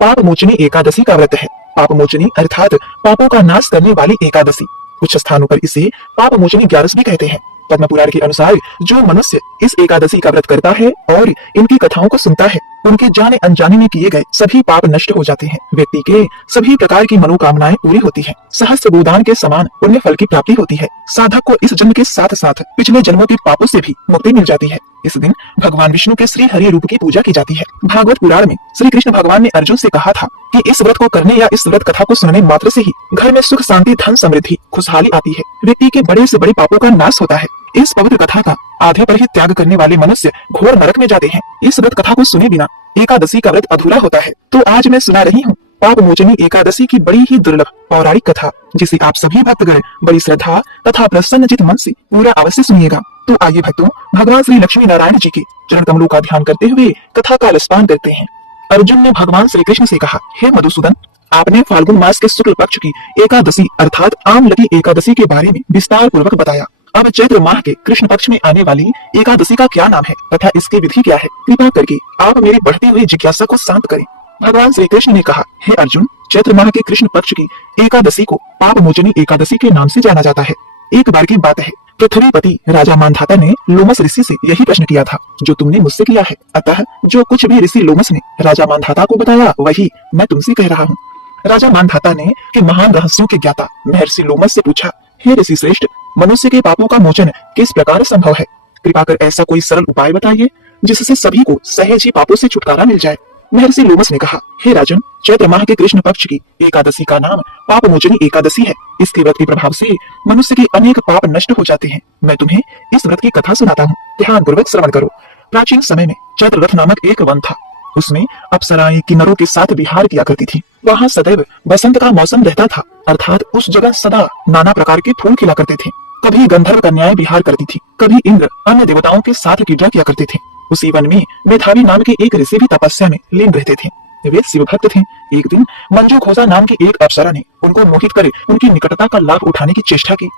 पाप मोचनी एकादशी का व्रत है। पाप मोचनी अर्थात पापों का नाश करने वाली एकादशी। कुछ स्थानों पर इसे पाप मोचनी 11 भी कहते हैं। पद्म पुराण के अनुसार जो मनुष्य इस एकादशी का व्रत करता है और इनकी कथाओं को सुनता है, उनके जाने अनजाने में किए गए सभी पाप नष्ट हो जाते हैं। व्यक्ति के सभी प्रकार की मनोकामनाएं पूरी होती हैं। सहस्त्र गोदान के समान पुण्य फल की प्राप्ति होती है। साधक को इस जन्म के साथ साथ पिछले जन्मों के पापों से भी मुक्ति मिल जाती है। इस दिन भगवान विष्णु के श्री हरि रूप की पूजा की जाती है। भागवत पुराण में श्री कृष्ण भगवान ने अर्जुन से कहा था कि इस व्रत को करने या इस व्रत कथा को सुनने मात्र से ही घर में सुख शांति धन समृद्धि खुशहाली आती है। व्यक्ति के बड़े से बड़े पापों का नाश होता है। इस पवित्र कथा का आधे पर ही त्याग करने वाले मनुष्य घोर नरक में जाते हैं। इस व्रत कथा को सुने बिना एकादशी का व्रत अधूरा होता है। तो आज मैं सुना रही हूँ पाप मोचनी एकादशी की बड़ी ही दुर्लभ पौराणिक कथा, जिसे आप सभी भक्तगण बड़ी श्रद्धा तथा प्रसन्नचित मन से पूरा अवश्य सुनिएगा। तो आइए भक्तों, भगवान श्री लक्ष्मी नारायण जी के चरण कमलों का ध्यान करते हुए कथा का रसपान करते हैं। अर्जुन ने भगवान श्री कृष्ण से कहा, हे मधुसूदन, आपने फाल्गुन मास के शुक्ल पक्ष की एकादशी अर्थात आमलकी एकादशी के बारे में विस्तार पूर्वक बताया। अब चैत्र माह के कृष्ण पक्ष में आने वाली एकादशी का क्या नाम है तथा इसकी विधि क्या है, कृपा करके आप मेरी बढ़ती हुई जिज्ञासा को शांत करें। भगवान श्री कृष्ण ने कहा, हे अर्जुन, चैत्र माह के कृष्ण पक्ष की एकादशी को पाप मोचनी एकादशी के नाम से जाना जाता है। एक बार की बात है, पृथ्वीपति राजा मानधाता ने लोमस ऋषि से यही प्रश्न किया था जो तुमने मुझसे किया है। अतः जो कुछ भी ऋषि लोमस ने राजा मानधाता को बताया वही मैं तुमसे कह रहा हूँ। राजा मानधाता ने कि महान रहस्यों के ज्ञाता महर्षि लोमस से पूछा, हे ऋषि श्रेष्ठ, मनुष्य के पापों का मोचन किस प्रकार संभव है? कृपा कर ऐसा कोई सरल उपाय बताइए जिससे सभी को सहज ही पापों से छुटकारा मिल जाए। महर्षि लोमस ने कहा, हे राजन, चैत्र माह के कृष्ण पक्ष की एकादशी का नाम पाप मोचनी एकादशी है। इसके व्रत के प्रभाव से मनुष्य के अनेक पाप नष्ट हो जाते हैं। मैं तुम्हें इस व्रत की कथा सुनाता हूँ, ध्यान पूर्वक श्रवण करो। प्राचीन समय में चैत्र रथ नामक एक वन था। उसमें अप्सराएं किन्नरों के साथ विहार किया करती थी। वहाँ सदैव बसंत का मौसम रहता था, अर्थात उस जगह सदा नाना प्रकार के फूल खिला करते थे। कभी गंधर्व कन्याएं विहार करती थी, कभी इंद्र अन्य देवताओं के साथ क्रीड़ा किया करते थे। उसी वन में मेधावी नाम के एक ऋषि भी तपस्या में लीन रहते थे। वे शिव भक्त थे। एक दिन मंजू खोसा नाम की एक अप्सरा ने उनको मोहित कर उनकी निकटता का लाभ उठाने की चेष्टा की।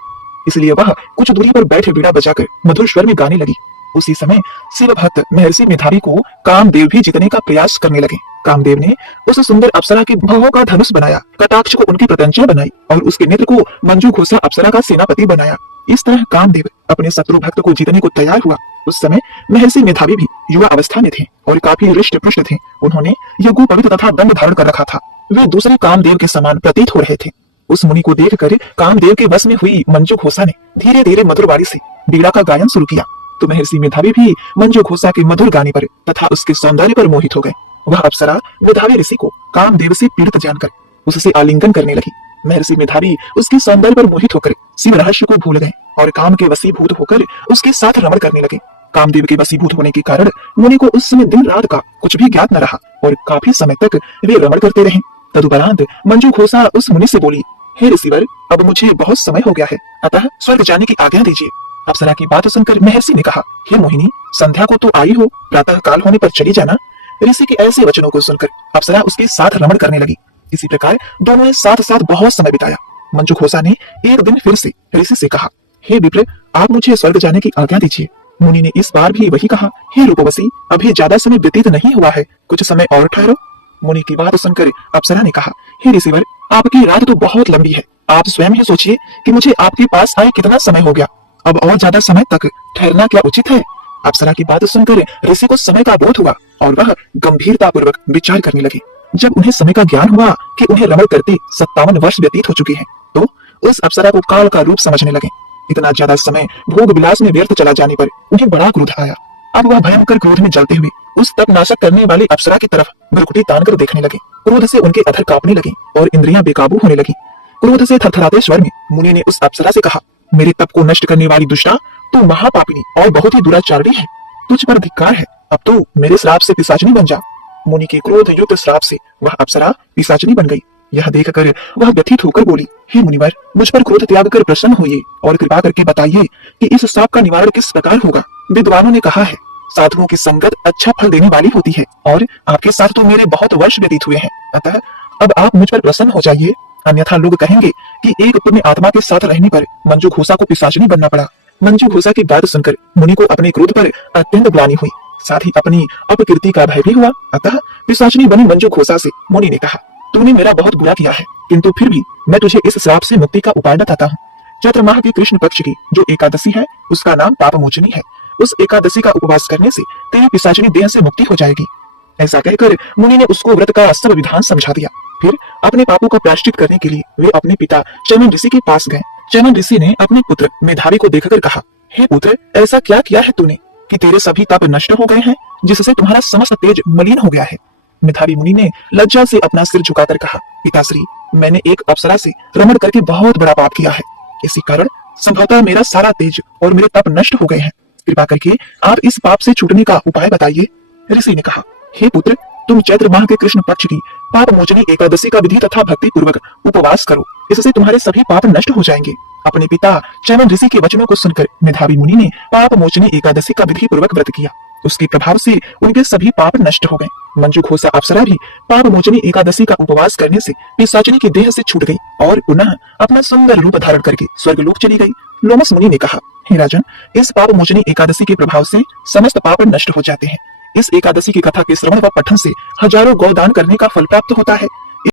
इसलिए वह कुछ दूरी पर बैठे बीड़ा बजाकर मधुर स्वर में गाने लगी। उसी समय शिव भक्त महर्षि मेधावी को कामदेव भी जीतने का प्रयास करने लगे। कामदेव ने उस सुंदर अप्सरा के भवों का धनुष बनाया, कटाक्ष को उनकी प्रत्यंचा बनाई और उसके नेत्र को मंजू खोसा अप्सरा का सेनापति बनाया। इस तरह कामदेव अपने शत्रु भक्त को जीतने को तैयार हुआ। उस समय महर्षि मेधावी भी युवा अवस्था में थे और काफी हृष्ट पुष्ट थे। उन्होंने यज्ञोपवीत तथा दंड धारण कर रखा था। वे दूसरे कामदेव के समान प्रतीत हो रहे थे। उस मुनि को देखकर कामदेव के वश में हुई मंजू खोसा ने धीरे धीरे मधुर वाणी से बीड़ा का गायन शुरू किया। तो महर्षि मेधावी भी मंजू खोसा के मधुर गाने पर तथा उसके सौंदर्य पर मोहित हो गए। वह अप्सरा मेधावी ऋषि को कामदेव से पीड़ित जानकर उससे आलिंगन करने लगी। महर्षि मेधावी उसके सौंदर्य पर मोहित होकर शिव रहस्य को भूल गए और काम के वशीभूत होकर उसके साथ रमण करने लगे। कामदेव के वशीभूत होने के कारण मुनि को उस समय दिन रात का कुछ भी ज्ञात न रहा और काफी समय तक वे रमण करते रहे। तदुपरांत मंजू खोसा उस मुनि से बोली, हे ऋषिवर, अब मुझे बहुत समय हो गया है, अतः स्वर्ग जाने की आज्ञा दीजिए। अप्सरा की बात सुनकर महर्षि ने कहा, हे मोहिनी, संध्या को तो आई हो, प्रातः काल होने पर चली जाना। ऋषि के ऐसे वचनों को सुनकर अप्सरा उसके साथ रमण करने लगी। इसी प्रकार दोनों ने साथ साथ बहुत समय बिताया। मंजू खोसा ने एक दिन फिर से ऋषि से कहा, हे विप्र, आप मुझे स्वर्ग जाने की आज्ञा दीजिए। मुनि ने इस बार भी वही कहा, हे रूपवशी, अभी ज्यादा समय व्यतीत नहीं हुआ है, कुछ समय और ठहरो। मुनि की बात सुनकर अप्सरा ने कहा, हे ऋषिवर, आपकी रात तो बहुत लंबी है। आप स्वयं ही सोचिए कि मुझे आपके पास आए कितना समय हो गया। अब और ज्यादा समय तक ठहरना क्या उचित है? अप्सरा की बात सुनकर ऋषि को समय का बोध हुआ और वह गंभीरता पूर्वक विचार करने लगे। जब उन्हें समय का ज्ञान हुआ कि उन्हें रमण करते 57 वर्ष व्यतीत हो चुके हैं, तो उस अप्सरा को काल का रूप समझने लगे। इतना ज्यादा समय भोग विलास में व्यर्थ चला जाने पर उन्हें बड़ा क्रोध आया। अब वह भयंकर क्रोध में जलते हुए उस तपनाशक करने वाली अप्सरा की तरफ भ्रुकुटी तान कर देखने लगे। क्रोध से उनके अधर कांपने लगे और इंद्रियां बेकाबू होने लगी। क्रोध से थरथराते स्वर में मुनि ने उस अप्सरा से कहा, मेरे तप को नष्ट करने वाली दुष्टा, तू महापापिनी और बहुत ही दुराचारिणी है। तुझ पर धिक्कार है, अब तू मेरे श्राप से पिशाचिनी बन जा। मुनि के क्रोध युक्त श्राप से वह अप्सरा पिशाचिनी बन गई। यह देखकर वह व्यथित होकर बोली, हे मुनिवर, मुझ पर क्रोध त्याग कर प्रसन्न होइए और कृपा करके बताइए कि इस श्राप का निवारण किस प्रकार होगा। विद्वानों ने कहा है, साधुओं की संगत अच्छा फल देने वाली होती है और आपके साथ तो मेरे बहुत वर्ष व्यतीत हुए हैं। अतः अब आप मुझ पर प्रसन्न हो जाइए, अन्यथा लोग कहेंगे कि एक पुण्य आत्मा के साथ रहने पर मंजू खोसा को पिशाचिनी बनना पड़ा। मंजू खोसा की बात सुनकर मुनि को अपने क्रोध पर अत्यंत ग्लानि हुई। साथ ही अपनी अपकीर्ति का भय भी हुआ। अतः पिशाचिनी बनी मंजू घोषा से मुनि ने कहा, तूने मेरा बहुत बुरा किया है, किंतु फिर भी मैं तुझे इस श्राप से मुक्ति का उपाय बताता हूँ। चैत्र माह के कृष्ण पक्ष की जो एकादशी है उसका नाम पाप मोचनी है। उस एकादशी का उपवास करने से तेरी पिशाचिनी देह से मुक्ति हो जाएगी। ऐसा कहकर मुनि ने उसको व्रत का सब विधान समझा दिया। फिर अपने पापों का प्रायश्चित करने के लिए वे अपने पिता चैमन ऋषि के पास गए। चैमन ऋषि ने अपने पुत्र मेधावी को देखकर कहा, हे पुत्र, ऐसा क्या किया है तूने कि तेरे सभी पाप नष्ट हो गए हैं, जिससे तुम्हारा समस्त तेज मलिन हो गया है। मेधावी मुनि ने लज्जा से अपना सिर झुकाकर कहा, पिताश्री, मैंने एक अप्सरा से रमण करके बहुत बड़ा पाप किया है। इसी कारण संभवतः मेरा सारा तेज और मेरे तप नष्ट हो गए हैं। कृपा करके आप इस पाप से छूटने का उपाय बताइए। ऋषि ने कहा, हे पुत्र, तुम चैत्र माह के कृष्ण पक्ष की पाप मोचनी एकादशी का विधि तथा भक्ति पूर्वक उपवास करो, इससे तुम्हारे सभी पाप नष्ट हो जाएंगे। अपने पिता चैमन ऋषि के वचनों को सुनकर मेधावी मुनि ने पाप मोचनी एकादशी का विधि पूर्वक व्रत किया। उसके प्रभाव से उनके सभी पाप नष्ट हो गए। मंजू घोषा अप्सरा भी पाप मोचनी एकादशी का उपवास करने से पिशाचिनी की देह से छूट गई और पुनः अपना सुंदर रूप धारण करके स्वर्गलोक चली गई। लोमस मुनि ने कहा, हे राजन, इस पाप मोचनी एकादशी के प्रभाव से समस्त पाप नष्ट हो जाते हैं। इस एकादशी की कथा के श्रवण व पठन से हजारों गौदान करने का फल प्राप्त होता है।